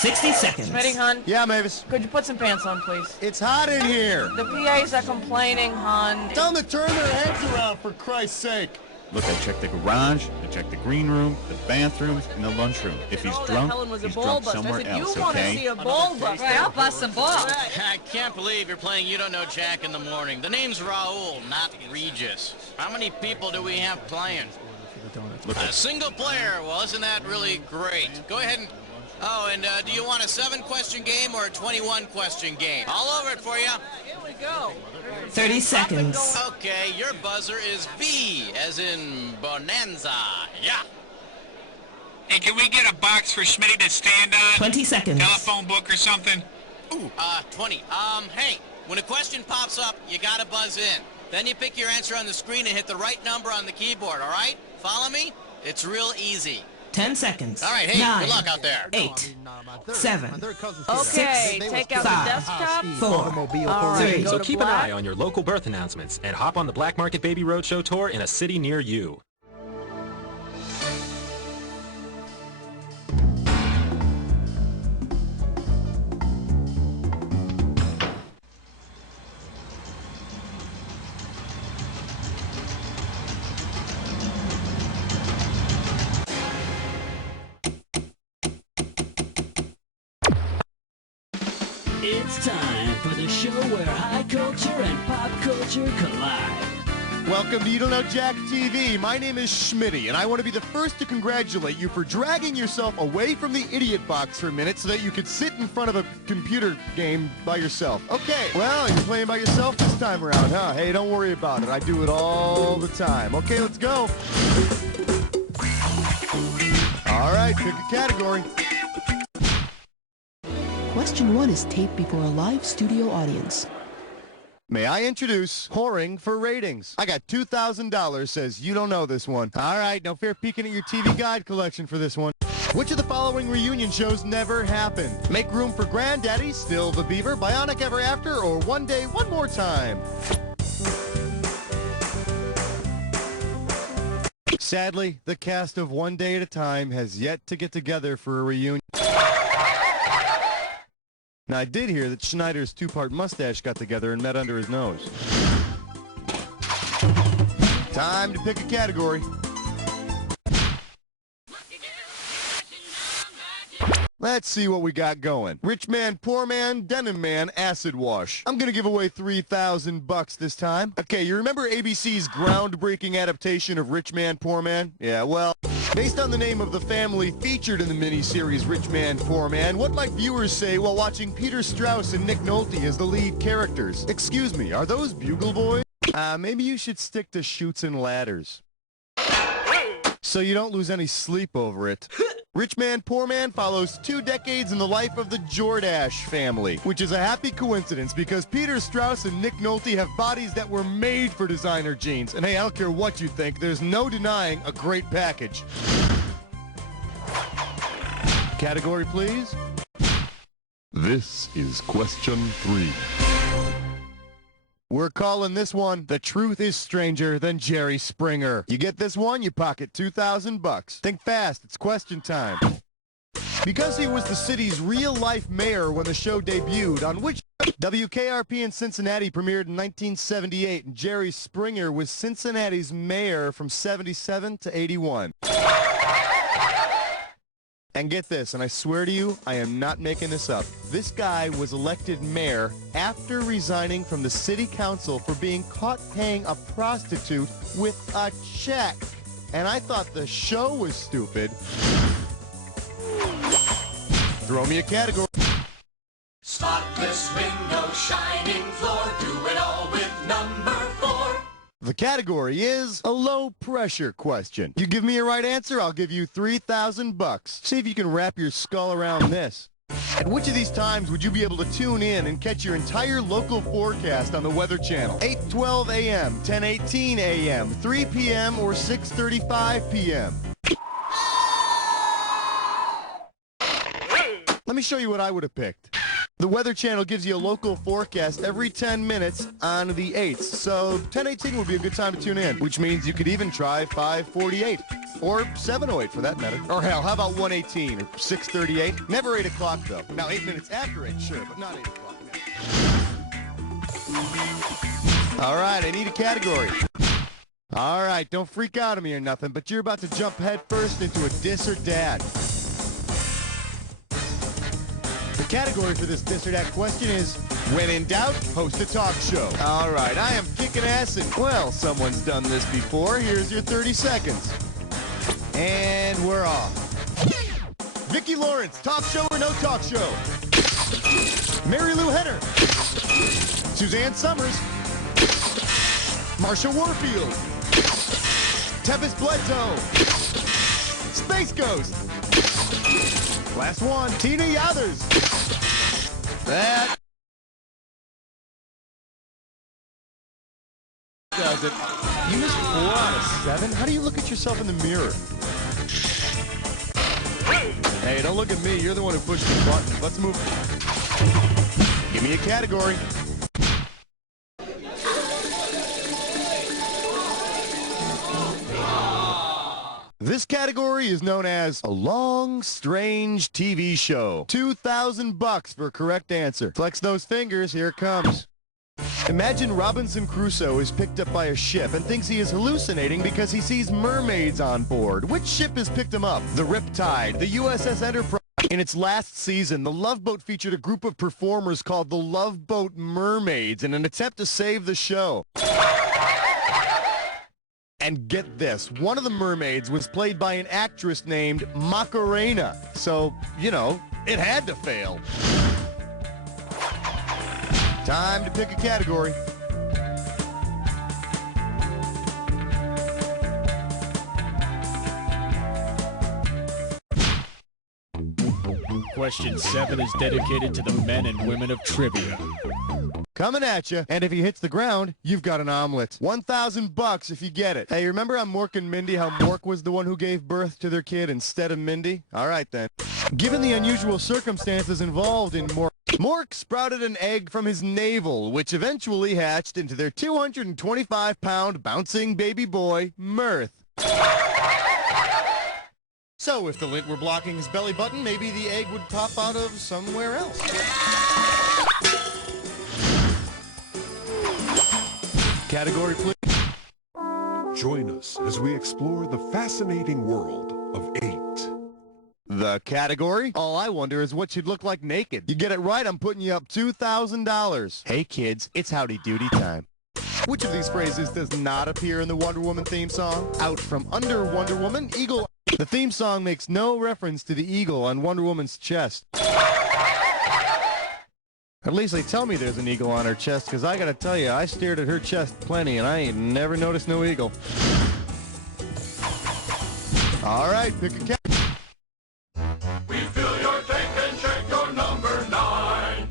60 seconds. Smitty, hon. Yeah, Mavis. Could you put some pants on, please? It's hot in here. The PAs are complaining, hon. Tell them to turn their heads around, for Christ's sake. Look, I checked the garage, I checked the green room, the bathrooms, and the lunchroom. If he's drunk, he's drunk somewhere else, you want to okay? see a ball buster. Right, I'll bust some balls. I can't believe you're playing You Don't Know Jack in the morning. The name's Raul, not Regis. How many people do we have playing? A single player. Well, isn't that really great? Go ahead and... Oh, and do you want a 7-question game or a 21-question game? All over it for you. Here we go. 30 seconds. Okay, your buzzer is V, as in Bonanza. Yeah. Hey, can we get a box for Smitty to stand on? 20 seconds. Telephone book or something? Ooh, 20. Hey, when a question pops up, you gotta buzz in. Then you pick your answer on the screen and hit the right number on the keyboard, all right? Follow me? It's real easy. 10 seconds. All right, hey, 9, good luck out there. 8, 7, Okay, 6, take out 5, the desktop. 4, All right, 3. go So to keep black. an eye on your local birth announcements and hop on the Black Market Baby Roadshow tour in a city near you. It's time for the show where high culture and pop culture collide. Welcome to You Don't Know Jack TV. My name is Schmitty, and I want to be the first to congratulate you for dragging yourself away from the idiot box for a minute so that you could sit in front of a computer game by yourself. Okay, well, you're playing by yourself this time around, huh? Hey, don't worry about it. I do it all the time. Okay, let's go. All right, pick a category. Question 1 is taped before a live studio audience. May I introduce Whoring for Ratings? I got $2,000, says you don't know this one. All right, no fair peeking at your TV guide collection for this one. Which of the following reunion shows never happened? Make Room for Granddaddy, Still the Beaver, Bionic Ever After, or One Day, One More Time? Sadly, the cast of One Day at a Time has yet to get together for a reunion. Now, I did hear that Schneider's two-part mustache got together and met under his nose. Time to pick a category. Let's see what we got going. Rich man, poor man, denim man, acid wash. I'm gonna give away $3,000 this time. Okay, you remember ABC's groundbreaking adaptation of Rich Man, Poor Man? Yeah, well, based on the name of the family featured in the miniseries Rich Man, Poor Man, what might viewers say while watching Peter Strauss and Nick Nolte as the lead characters? Excuse me, are those Bugle Boys? Maybe you should stick to Chutes and Ladders, so you don't lose any sleep over it. Rich Man, Poor Man follows 2 decades in the life of the Jordache family, which is a happy coincidence because Peter Strauss and Nick Nolte have bodies that were made for designer jeans. And hey, I don't care what you think, there's no denying a great package. Category, please. This is question 3. We're calling this one, The Truth is Stranger Than Jerry Springer. You get this one, you pocket $2,000. Think fast, it's question time. Because he was the city's real-life mayor when the show debuted, on which WKRP in Cincinnati premiered in 1978, and Jerry Springer was Cincinnati's mayor from 77 to 81. And get this, and I swear to you, I am not making this up. This guy was elected mayor after resigning from the city council for being caught paying a prostitute with a check. And I thought the show was stupid. Throw me a category. Spotless window, shining floor, do it all with number 4. The category is a low-pressure question. You give me a right answer, I'll give you $3,000. See if you can wrap your skull around this. At which of these times would you be able to tune in and catch your entire local forecast on the Weather Channel? 8:12 a.m., 10:18 a.m., 3 p.m., or 6:35 p.m.? Let me show you what I would have picked. The Weather Channel gives you a local forecast every 10 minutes on the 8th, so 10:18 would be a good time to tune in, which means you could even try 5:48. Or 7:08 for that matter. Or hell, how about 1:18 or 6:38? Never 8 o'clock though. Now 8 minutes after 8, sure, but not 8 o'clock. No. All right, I need a category. All right, don't freak out on me or nothing, but you're about to jump head first into a diss or dad. The category for this diss or dad question is, when in doubt, host a talk show. All right, I am kicking ass and, well, someone's done this before. Here's your 30 seconds. And we're off. Vicki Lawrence, talk show or no talk show? Mary Lou Henner. Suzanne Summers. Marsha Warfield. Tempest Bledsoe. Space Ghost. Last one, Tina Yothers. That does it. You missed 4 out of 7? How do you look at yourself in the mirror? Hey, don't look at me. You're the one who pushed the button. Let's move. Give me a category. This category is known as a long, strange TV show. $2,000 for a correct answer. Flex those fingers. Here it comes. Imagine Robinson Crusoe is picked up by a ship and thinks he is hallucinating because he sees mermaids on board. Which ship has picked him up? The Riptide, the USS Enterprise. In its last season, the Love Boat featured a group of performers called the Love Boat Mermaids in an attempt to save the show. And get this, one of the mermaids was played by an actress named Macarena. So, you know, it had to fail. Time to pick a category. Question 7 is dedicated to the men and women of trivia. Coming at you, and if he hits the ground, you've got an omelet. $1,000 if you get it. Hey, remember on Mork and Mindy how Mork was the one who gave birth to their kid instead of Mindy? All right, then. Given the unusual circumstances involved in Mork sprouted an egg from his navel, which eventually hatched into their 225-pound bouncing baby boy, Mirth. So if the lint were blocking his belly button, maybe the egg would pop out of somewhere else. Category, please. Join us as we explore the fascinating world of 8. The category? All I wonder is what you'd look like naked. You get it right, I'm putting you up $2,000. Hey kids, it's howdy doody time. Which of these phrases does not appear in the Wonder Woman theme song? Out from under Wonder Woman, eagle. The theme song makes no reference to the eagle on Wonder Woman's chest. At least they tell me there's an eagle on her chest, because I gotta tell you, I stared at her chest plenty, and I ain't never noticed no eagle. All right, pick a cat. Refill your tank and check your number 9.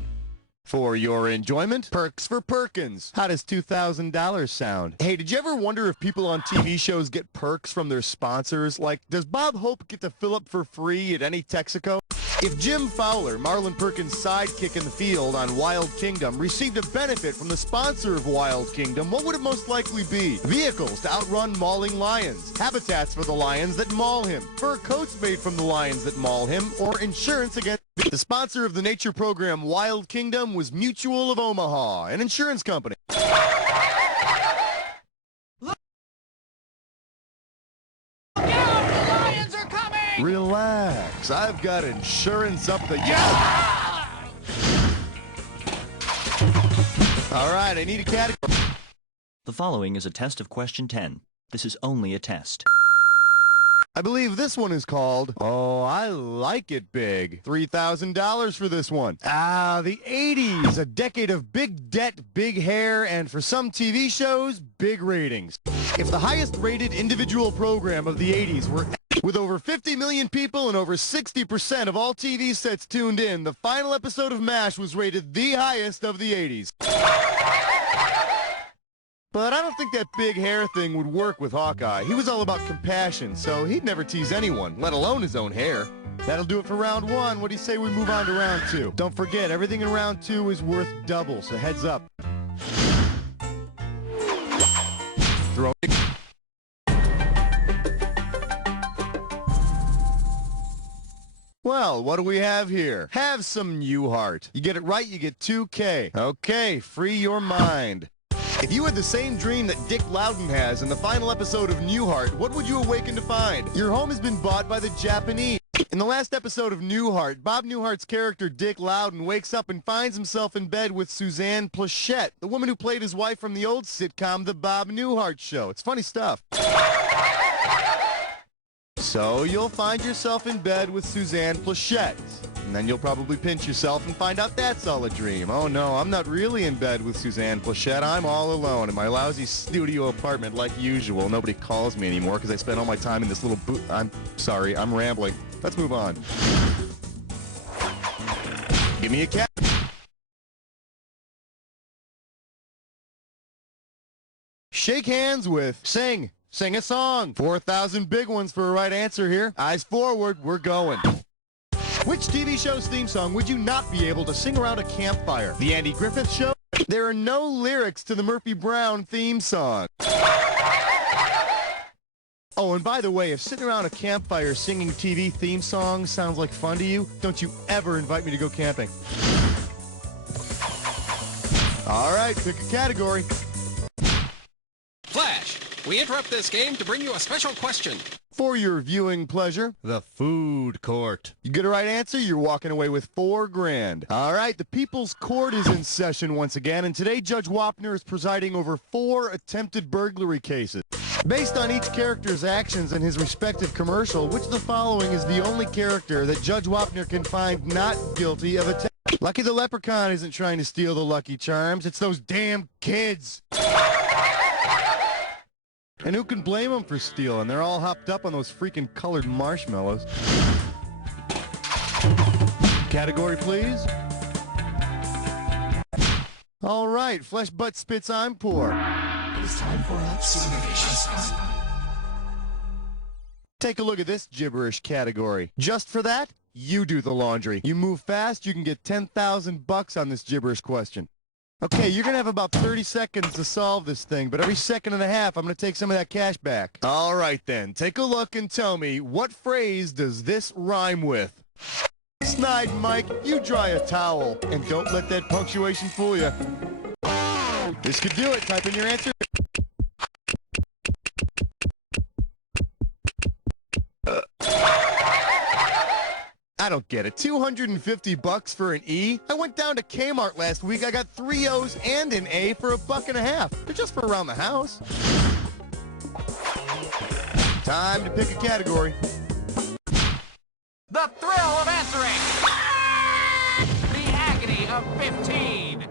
For your enjoyment, Perks for Perkins. How does $2,000 sound? Hey, did you ever wonder if people on TV shows get perks from their sponsors? Like, does Bob Hope get to fill up for free at any Texaco? If Jim Fowler, Marlon Perkins' sidekick in the field on Wild Kingdom, received a benefit from the sponsor of Wild Kingdom, what would it most likely be? Vehicles to outrun mauling lions, habitats for the lions that maul him, fur coats made from the lions that maul him, or insurance against... The sponsor of the nature program Wild Kingdom was Mutual of Omaha, an insurance company. Relax, I've got insurance up the... Yeah! All right, I need a category. The following is a test of question 10. This is only a test. I believe this one is called, oh, I like it big. $3,000 for this one. Ah, the 80s, a decade of big debt, big hair, and for some TV shows, big ratings. If the highest rated individual program of the 80s were... With over 50 million people and over 60% of all TV sets tuned in, the final episode of MASH was rated the highest of the 80s. But I don't think that big hair thing would work with Hawkeye. He was all about compassion, so he'd never tease anyone, let alone his own hair. That'll do it for round 1. What do you say we move on to round 2? Don't forget, everything in round 2 is worth double, so heads up. Throw it. Well, what do we have here? Have some Newhart. You get it right, you get 2K. Okay, free your mind. If you had the same dream that Dick Loudon has in the final episode of Newhart, what would you awaken to find? Your home has been bought by the Japanese. In the last episode of Newhart, Bob Newhart's character Dick Loudon wakes up and finds himself in bed with Suzanne Plachette, the woman who played his wife from the old sitcom The Bob Newhart Show. It's funny stuff. So you'll find yourself in bed with Suzanne Plachette. And then you'll probably pinch yourself and find out that's all a dream. Oh no, I'm not really in bed with Suzanne Plachette. I'm all alone in my lousy studio apartment like usual. Nobody calls me anymore because I spend all my time in this little booth. I'm sorry, I'm rambling. Let's move on. Give me a cat. Shake hands with sing. Sing a song. 4,000 big ones for a right answer here. Eyes forward, we're going. Which TV show's theme song would you not be able to sing around a campfire? The Andy Griffith Show? There are no lyrics to the Murphy Brown theme song. Oh, and by the way, if sitting around a campfire singing TV theme songs sounds like fun to you, don't you ever invite me to go camping. All right, pick a category. Flash, we interrupt this game to bring you a special question. For your viewing pleasure, the food court. You get a right answer, you're walking away with $4 grand. All right, the People's Court is in session once again, and today Judge Wapner is presiding over 4 attempted burglary cases. Based on each character's actions in his respective commercial, which of the following is the only character that Judge Wapner can find not guilty of attempt? Lucky the Leprechaun isn't trying to steal the Lucky Charms, it's those damn kids. And who can blame them for stealing? They're all hopped up on those freaking colored marshmallows. Category, please. All right, Flesh Butt Spits I'm Poor. It's time for a supervision. Take a look at this gibberish category. Just for that, you do the laundry. You move fast, you can get 10,000 bucks on this gibberish question. Okay, you're going to have about 30 seconds to solve this thing, but every second and a half, I'm going to take some of that cash back. All right, then. Take a look and tell me, what phrase does this rhyme with? Snide Mike, you dry a towel, and don't let that punctuation fool you. This could do it. Type in your answer. I don't get it. 250 bucks for an E? I went down to Kmart last week. I got 3 O's and an A for $1.50. They're just for around the house. Time to pick a category. The thrill of answering! The agony of 15!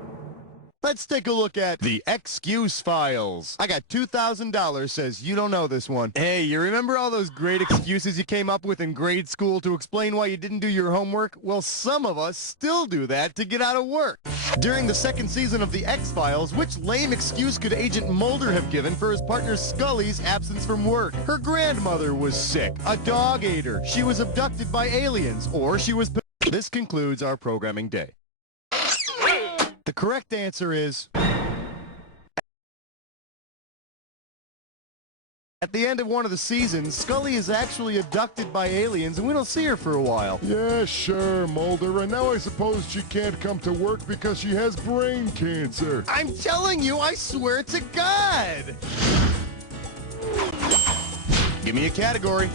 Let's take a look at the excuse files. I got $2,000, says you don't know this one. Hey, you remember all those great excuses you came up with in grade school to explain why you didn't do your homework? Well, some of us still do that to get out of work. During the 2nd season of the X-Files, which lame excuse could Agent Mulder have given for his partner Scully's absence from work? Her grandmother was sick. A dog ate her. She was abducted by aliens. Or she was... This concludes our programming day. The correct answer is... At the end of one of the seasons, Scully is actually abducted by aliens, and we don't see her for a while. Yeah, sure, Mulder. And now I suppose she can't come to work because she has brain cancer. I'm telling you, I swear to God! Give me a category.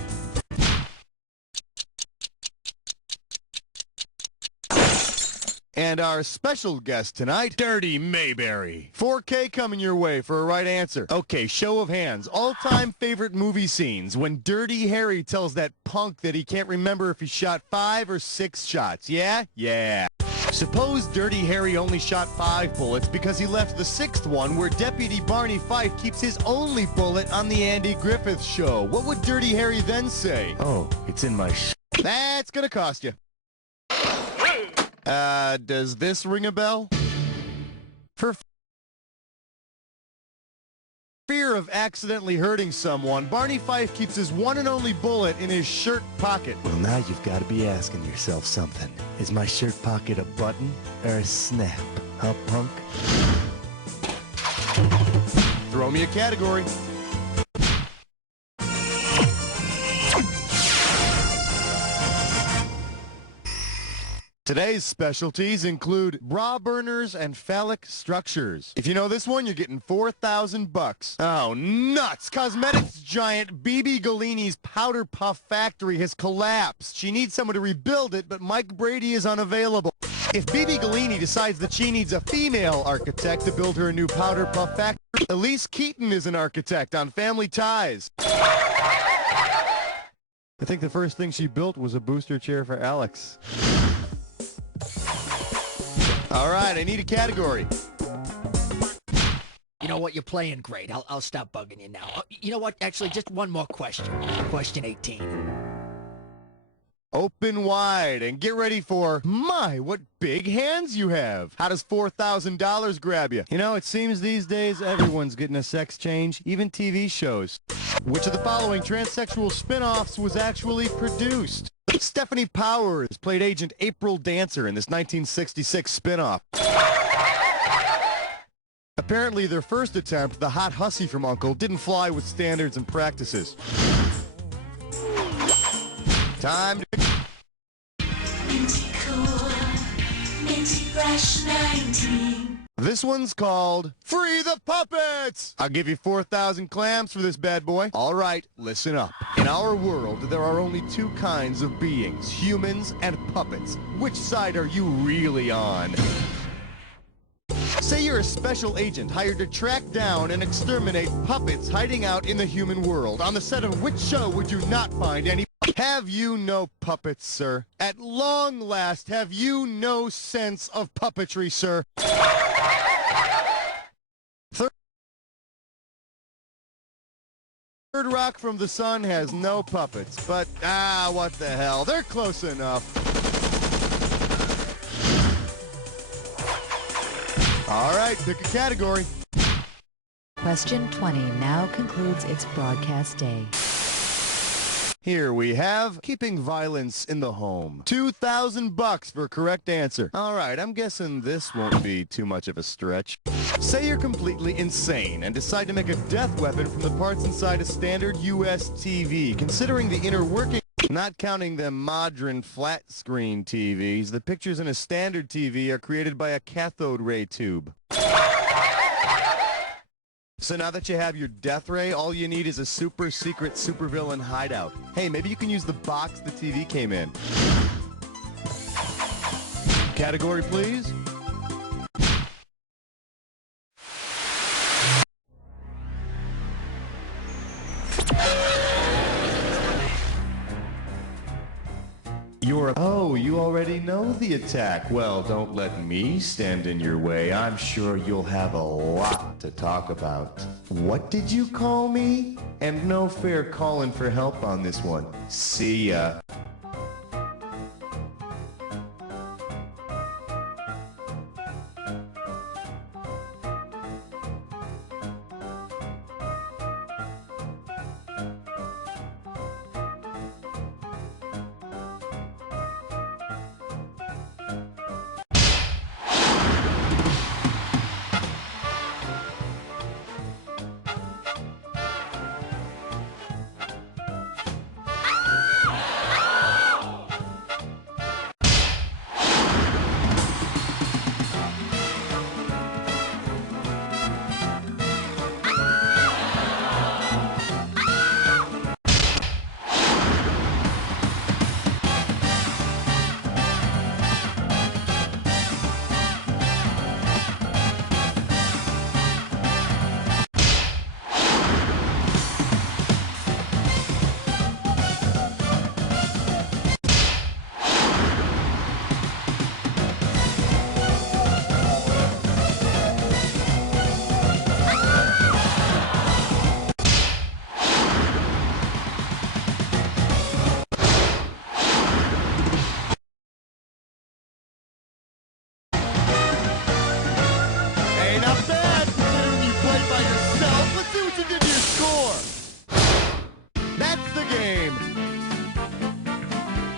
And our special guest tonight, Dirty Mayberry. 4K coming your way for a right answer. Okay, show of hands. All-time favorite movie scenes when Dirty Harry tells that punk that he can't remember if he shot 5 or 6 shots. Yeah? Yeah. Suppose Dirty Harry only shot 5 bullets because he left the 6th one where Deputy Barney Fife keeps his only bullet on the Andy Griffith Show. What would Dirty Harry then say? Oh, it's in my That's gonna cost you. Does this ring a bell? For fear of accidentally hurting someone, Barney Fife keeps his one and only bullet in his shirt pocket. Well, now you've got to be asking yourself something. Is my shirt pocket a button or a snap? Huh, punk? Throw me a category. Today's specialties include bra burners and phallic structures. If you know this one, you're getting 4,000 bucks. Oh, nuts! Cosmetics giant BB Galini's powder puff factory has collapsed. She needs someone to rebuild it, but Mike Brady is unavailable. If BB Galini decides that she needs a female architect to build her a new powder puff factory, Elise Keaton is an architect on Family Ties. I think the first thing she built was a booster chair for Alex. All right, I need a category. You know what? You're playing great. I'll stop bugging you now. You know what? Actually, just one more question. Question 18. Open wide and get ready for, my, what big hands you have. How does $4,000 grab you? You know, it seems these days everyone's getting a sex change, even TV shows. Which of the following transsexual spin-offs was actually produced? Stephanie Powers played Agent April Dancer in this 1966 spin-off. Apparently, their first attempt, the hot hussy from U.N.C.L.E., didn't fly with standards and practices. Time to... Minty cool, minty fresh 19. This one's called Free the Puppets! I'll give you 4,000 clams for this bad boy. All right, listen up. In our world, there are only two kinds of beings, humans and puppets. Which side are you really on? Say you're a special agent hired to track down and exterminate puppets hiding out in the human world. On the set of which show would you not find any... Have you no puppets, sir? At long last, have you no sense of puppetry, sir? Third Rock from the Sun has no puppets, but, what the hell, they're close enough. All right, pick a category. Question 20 now concludes its broadcast day. Here we have keeping violence in the home. 2,000 bucks for a correct answer. All right, I'm guessing this won't be too much of a stretch. Say you're completely insane and decide to make a death weapon from the parts inside a standard US TV. Considering the inner working, not counting them modern flat screen TVs, the pictures in a standard TV are created by a cathode ray tube. So now that you have your death ray, all you need is a super secret supervillain hideout. Hey, maybe you can use the box the TV came in. Category, please. Oh, you already know the attack. Well, don't let me stand in your way. I'm sure you'll have a lot to talk about. What did you call me? And no fair calling for help on this one. See ya.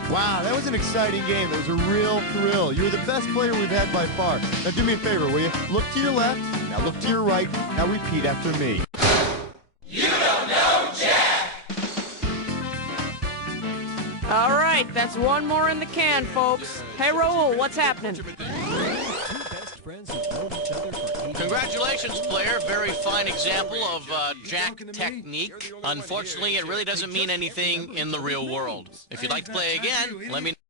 Wow, that was an exciting game. That was a real thrill. You were the best player we've had by far. Now do me a favor, will you? Look to your left, now look to your right, now repeat after me. You don't know Jack! All right, that's one more in the can, folks. Hey, Raul, what's happening? Congratulations, player. Very fine example of jack technique. Unfortunately, it really doesn't mean anything in the real world. If you'd like to play again, let me know.